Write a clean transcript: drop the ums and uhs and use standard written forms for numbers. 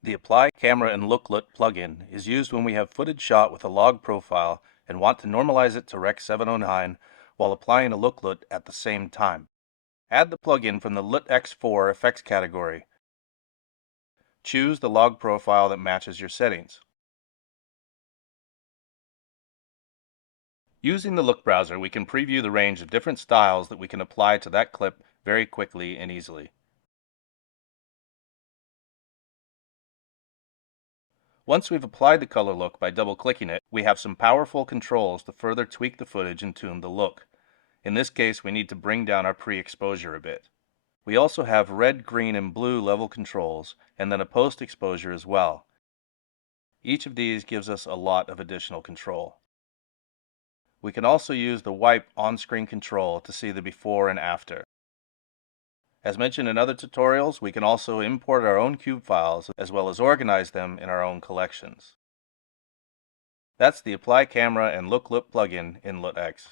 The Apply Camera and Look LUT plugin is used when we have footage shot with a log profile and want to normalize it to Rec. 709 while applying a Look LUT at the same time. Add the plugin from the LUTx 4 effects category. Choose the log profile that matches your settings. Using the Look browser, we can preview the range of different styles that we can apply to that clip very quickly and easily. Once we've applied the color look by double-clicking it, we have some powerful controls to further tweak the footage and tune the look. In this case, we need to bring down our pre-exposure a bit. We also have red, green, and blue level controls, and then a post-exposure as well. Each of these gives us a lot of additional control. We can also use the wipe on-screen control to see the before and after. As mentioned in other tutorials, we can also import our own cube files as well as organize them in our own collections. That's the Apply Camera and Look LUT plugin in LUTx.